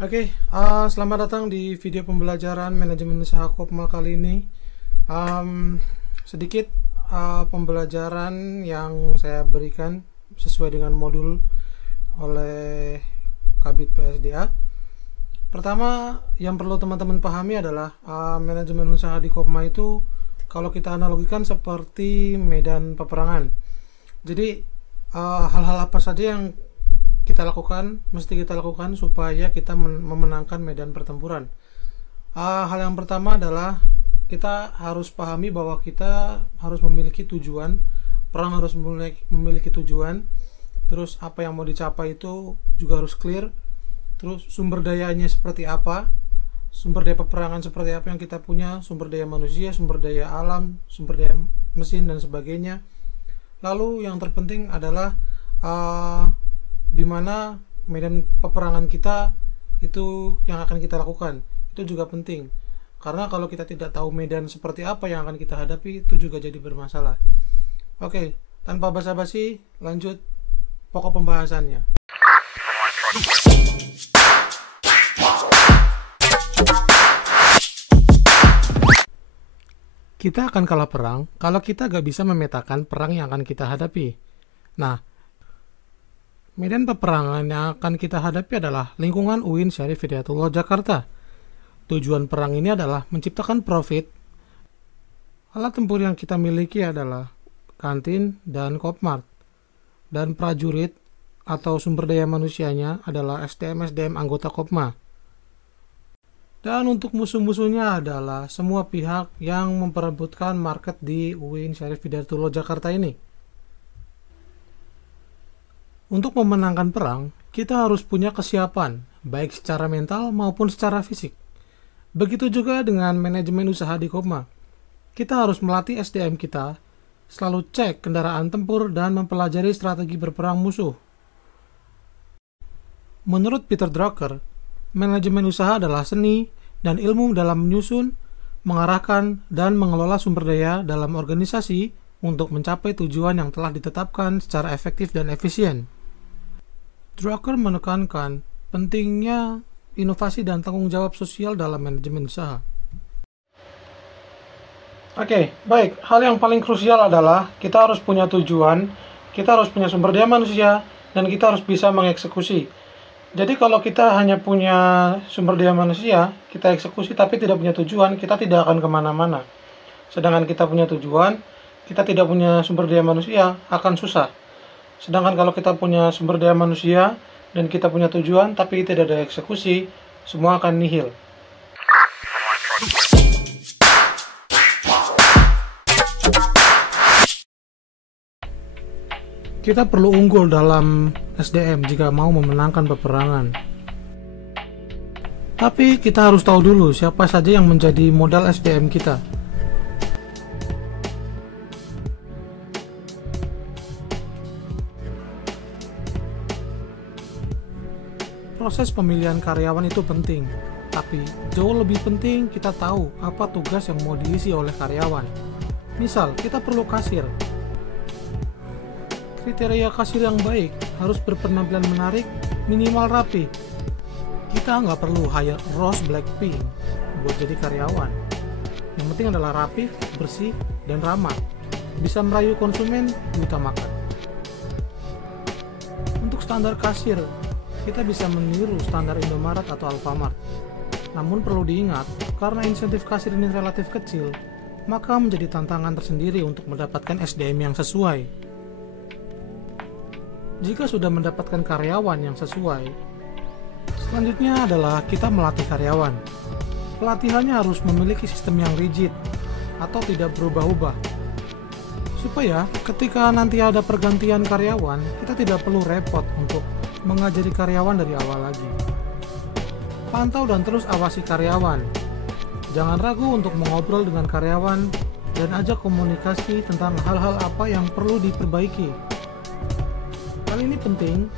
Selamat datang di video pembelajaran manajemen usaha Kopma kali ini. Sedikit pembelajaran yang saya berikan sesuai dengan modul oleh Kabid PSDA. Pertama, yang perlu teman-teman pahami adalah manajemen usaha di Kopma itu kalau kita analogikan seperti medan peperangan. Jadi hal-hal apa saja yang mesti kita lakukan supaya kita memenangkan medan pertempuran. Hal yang pertama adalah kita harus pahami bahwa kita harus memiliki tujuan. Perang harus memiliki tujuan. Terus apa yang mau dicapai itu juga harus clear. Terus sumber dayanya seperti apa, sumber daya peperangan seperti apa yang kita punya, sumber daya manusia, sumber daya alam, sumber daya mesin dan sebagainya. Lalu yang terpenting adalah di mana medan peperangan kita itu yang akan kita lakukan. Itu juga penting, karena kalau kita tidak tahu medan seperti apa yang akan kita hadapi, itu juga jadi bermasalah. Tanpa basa-basi, lanjut pokok pembahasannya. Kita akan kalah perang kalau kita gak bisa memetakan perang yang akan kita hadapi. Nah, medan peperangan yang akan kita hadapi adalah lingkungan UIN Syarif Hidayatullah Jakarta. Tujuan perang ini adalah menciptakan profit. Alat tempur yang kita miliki adalah kantin dan Kopmart. Dan prajurit atau sumber daya manusianya adalah SDM anggota Kopma. Dan untuk musuh-musuhnya adalah semua pihak yang memperebutkan market di UIN Syarif Hidayatullah Jakarta ini. Untuk memenangkan perang, kita harus punya kesiapan, baik secara mental maupun secara fisik. Begitu juga dengan manajemen usaha di Kopma. Kita harus melatih SDM kita, selalu cek kendaraan tempur dan mempelajari strategi berperang musuh. Menurut Peter Drucker, manajemen usaha adalah seni dan ilmu dalam menyusun, mengarahkan, dan mengelola sumber daya dalam organisasi untuk mencapai tujuan yang telah ditetapkan secara efektif dan efisien. Drucker menekankan pentingnya inovasi dan tanggung jawab sosial dalam manajemen usaha. Baik. Hal yang paling krusial adalah kita harus punya tujuan, kita harus punya sumber daya manusia, dan kita harus bisa mengeksekusi. Jadi kalau kita hanya punya sumber daya manusia, kita eksekusi tapi tidak punya tujuan, kita tidak akan kemana-mana. Sedangkan kita punya tujuan, kita tidak punya sumber daya manusia, akan susah. Sedangkan kalau kita punya sumber daya manusia dan kita punya tujuan tapi tidak ada eksekusi, semua akan nihil. Kita perlu unggul dalam SDM jika mau memenangkan peperangan. Tapi kita harus tahu dulu siapa saja yang menjadi modal SDM kita. Proses pemilihan karyawan itu penting, tapi jauh lebih penting kita tahu apa tugas yang mau diisi oleh karyawan. Misal, kita perlu kasir. Kriteria kasir yang baik harus berpenampilan menarik, minimal rapi. Kita nggak perlu hire Rose Blackpink buat jadi karyawan. Yang penting adalah rapi, bersih, dan ramah. Bisa merayu konsumen, diutamakan. Untuk standar kasir, kita bisa meniru standar Indomaret atau Alfamart. Namun perlu diingat, karena insentif kasir ini relatif kecil, maka menjadi tantangan tersendiri untuk mendapatkan SDM yang sesuai. Jika sudah mendapatkan karyawan yang sesuai, selanjutnya adalah kita melatih karyawan. Pelatihannya harus memiliki sistem yang rigid atau tidak berubah-ubah, supaya ketika nanti ada pergantian karyawan, kita tidak perlu repot untuk mengajari karyawan dari awal lagi. Pantau dan terus awasi karyawan. Jangan ragu untuk mengobrol dengan karyawan dan ajak komunikasi tentang hal-hal apa yang perlu diperbaiki. Hal ini penting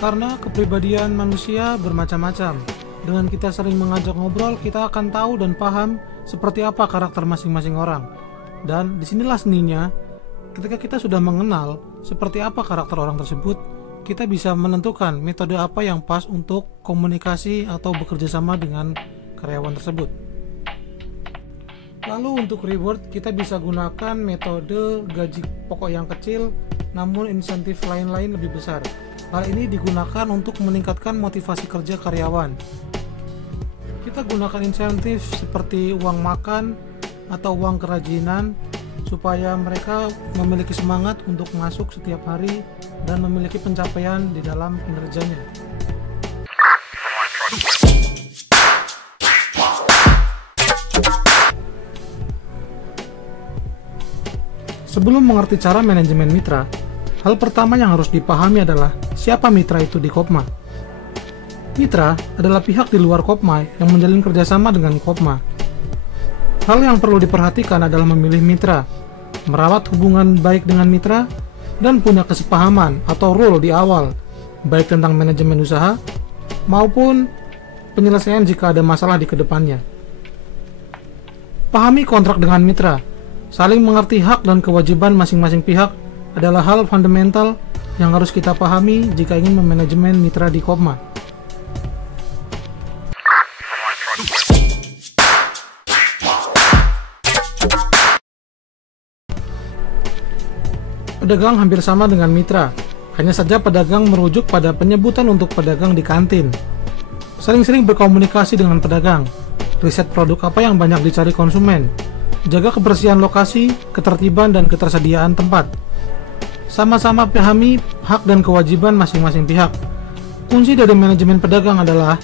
karena kepribadian manusia bermacam-macam. Dengan kita sering mengajak ngobrol, kita akan tahu dan paham seperti apa karakter masing-masing orang. Dan disinilah seninya, ketika kita sudah mengenal seperti apa karakter orang tersebut, kita bisa menentukan metode apa yang pas untuk komunikasi atau bekerja sama dengan karyawan tersebut. Lalu untuk reward, kita bisa gunakan metode gaji pokok yang kecil namun insentif lain-lain lebih besar. Hal ini digunakan untuk meningkatkan motivasi kerja karyawan. Kita gunakan insentif seperti uang makan atau uang kerajinan supaya mereka memiliki semangat untuk masuk setiap hari dan memiliki pencapaian di dalam kinerjanya. Sebelum mengerti cara manajemen mitra, hal pertama yang harus dipahami adalah siapa mitra itu di Kopma. Mitra adalah pihak di luar Kopma yang menjalin kerjasama dengan Kopma. Hal yang perlu diperhatikan adalah memilih mitra, merawat hubungan baik dengan mitra, dan punya kesepahaman atau role di awal, baik tentang manajemen usaha maupun penyelesaian jika ada masalah di kedepannya. Pahami kontrak dengan mitra. Saling mengerti hak dan kewajiban masing-masing pihak adalah hal fundamental yang harus kita pahami jika ingin memanajemen mitra di Kopma. Pedagang hampir sama dengan mitra, hanya saja pedagang merujuk pada penyebutan untuk pedagang di kantin. Sering-sering berkomunikasi dengan pedagang, riset produk apa yang banyak dicari konsumen, jaga kebersihan lokasi, ketertiban, dan ketersediaan tempat. Sama-sama pahami hak dan kewajiban masing-masing pihak. Kunci dari manajemen pedagang adalah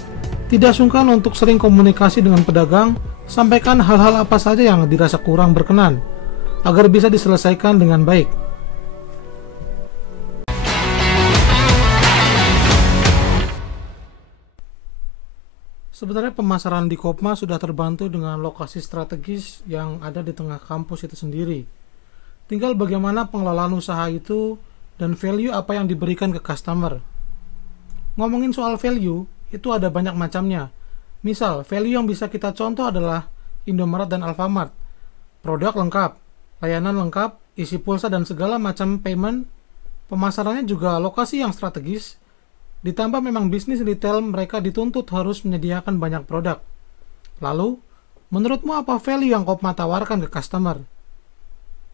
tidak sungkan untuk sering komunikasi dengan pedagang, sampaikan hal-hal apa saja yang dirasa kurang berkenan, agar bisa diselesaikan dengan baik. Sebenarnya pemasaran di Kopma sudah terbantu dengan lokasi strategis yang ada di tengah kampus itu sendiri. Tinggal bagaimana pengelolaan usaha itu dan value apa yang diberikan ke customer. Ngomongin soal value, itu ada banyak macamnya. Misal, value yang bisa kita contoh adalah Indomaret dan Alfamart. Produk lengkap, layanan lengkap, isi pulsa dan segala macam payment. Pemasarannya juga lokasi yang strategis. Ditambah memang bisnis retail mereka dituntut harus menyediakan banyak produk. Lalu, menurutmu apa value yang Kopma tawarkan ke customer?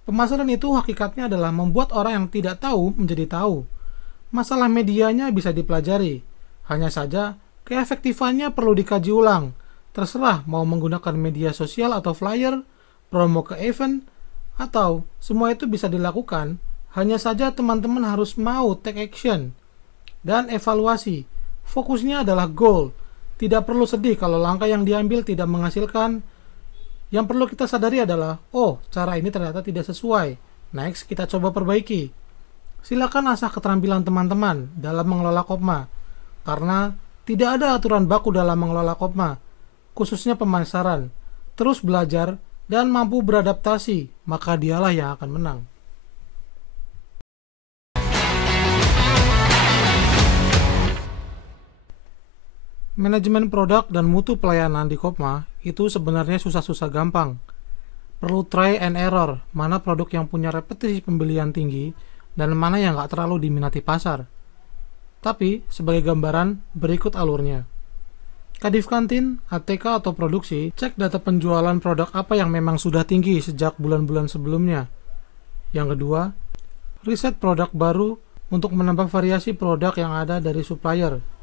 Pemasaran itu hakikatnya adalah membuat orang yang tidak tahu menjadi tahu. Masalah medianya bisa dipelajari. Hanya saja, keefektifannya perlu dikaji ulang. Terserah mau menggunakan media sosial atau flyer, promo ke event, atau semua itu bisa dilakukan. Hanya saja teman-teman harus mau take action dan evaluasi. Fokusnya adalah goal. Tidak perlu sedih kalau langkah yang diambil tidak menghasilkan. Yang perlu kita sadari adalah, oh, cara ini ternyata tidak sesuai. Next, kita coba perbaiki. Silakan asah keterampilan teman-teman dalam mengelola Kopma. Karena tidak ada aturan baku dalam mengelola Kopma, khususnya pemasaran. Terus belajar dan mampu beradaptasi, maka dialah yang akan menang. Manajemen produk dan mutu pelayanan di Kopma itu sebenarnya susah-susah gampang. Perlu try and error, mana produk yang punya repetisi pembelian tinggi dan mana yang nggak terlalu diminati pasar. Tapi, sebagai gambaran, berikut alurnya. Kadif Kantin, ATK atau produksi, cek data penjualan produk apa yang memang sudah tinggi sejak bulan-bulan sebelumnya. Yang kedua, riset produk baru untuk menambah variasi produk yang ada dari supplier.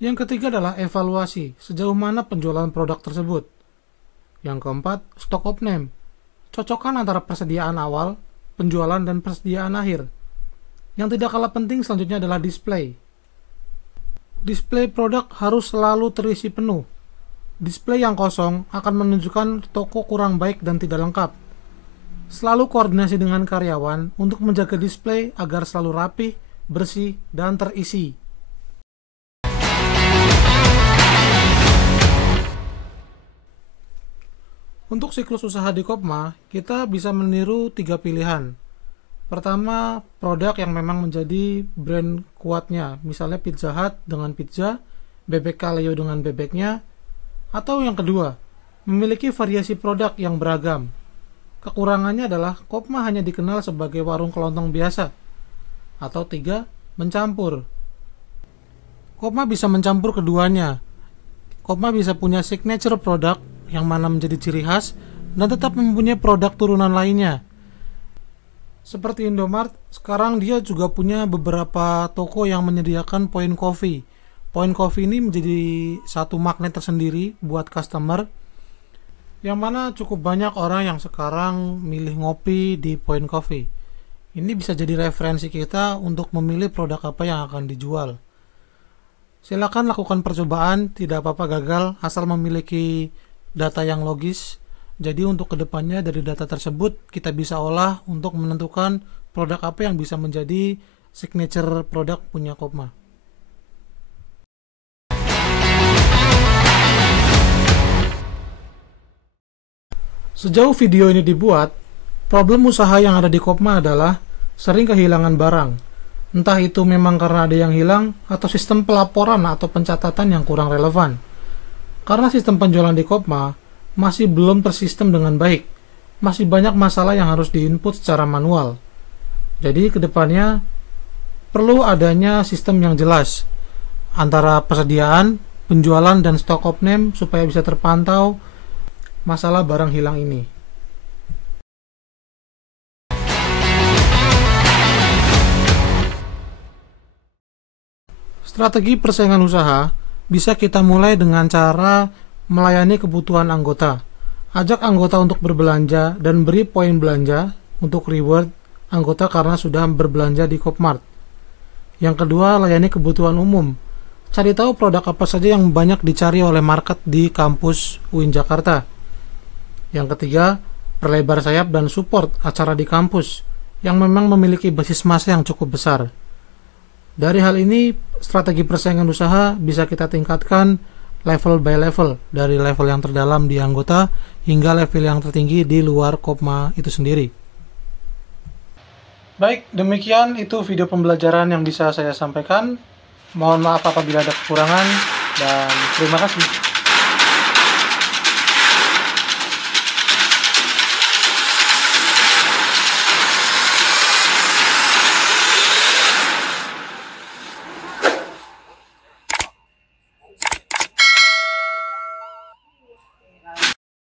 Yang ketiga adalah evaluasi, sejauh mana penjualan produk tersebut. Yang keempat, stock of name, cocokkan antara persediaan awal, penjualan, dan persediaan akhir. Yang tidak kalah penting selanjutnya adalah display. Display produk harus selalu terisi penuh. Display yang kosong akan menunjukkan toko kurang baik dan tidak lengkap. Selalu koordinasi dengan karyawan untuk menjaga display agar selalu rapi, bersih, dan terisi. Untuk siklus usaha di Kopma, kita bisa meniru 3 pilihan. Pertama, produk yang memang menjadi brand kuatnya, misalnya Pizza Hut dengan pizza, Bebek Kaleo dengan bebeknya, atau yang kedua, memiliki variasi produk yang beragam. Kekurangannya adalah Kopma hanya dikenal sebagai warung kelontong biasa. Atau 3, mencampur. Kopma bisa mencampur keduanya. Kopma bisa punya signature product yang mana menjadi ciri khas dan tetap mempunyai produk turunan lainnya. Seperti Indomart, sekarang dia juga punya beberapa toko yang menyediakan point coffee. Point coffee ini menjadi satu magnet tersendiri buat customer, yang mana cukup banyak orang yang sekarang milih ngopi di point coffee. Ini bisa jadi referensi kita untuk memilih produk apa yang akan dijual. Silakan lakukan percobaan, tidak apa-apa gagal asal memiliki data yang logis. Jadi untuk kedepannya dari data tersebut kita bisa olah untuk menentukan produk apa yang bisa menjadi signature produk punya Kopma. Sejauh video ini dibuat, problem usaha yang ada di Kopma adalah sering kehilangan barang. Entah itu memang karena ada yang hilang atau sistem pelaporan atau pencatatan yang kurang relevan. Karena sistem penjualan di Kopma masih belum tersistem dengan baik, masih banyak masalah yang harus diinput secara manual. Jadi kedepannya perlu adanya sistem yang jelas antara persediaan, penjualan, dan stok opname supaya bisa terpantau masalah barang hilang ini. Strategi persaingan usaha bisa kita mulai dengan cara melayani kebutuhan anggota. Ajak anggota untuk berbelanja dan beri poin belanja untuk reward anggota karena sudah berbelanja di Kopmart. Yang kedua, layani kebutuhan umum. Cari tahu produk apa saja yang banyak dicari oleh market di kampus UIN Jakarta. Yang ketiga, perlebar sayap dan support acara di kampus yang memang memiliki basis massa yang cukup besar. Dari hal ini, strategi persaingan usaha bisa kita tingkatkan level by level, dari level yang terdalam di anggota hingga level yang tertinggi di luar Kopma itu sendiri. Baik, demikian itu video pembelajaran yang bisa saya sampaikan. Mohon maaf apabila ada kekurangan, dan terima kasih.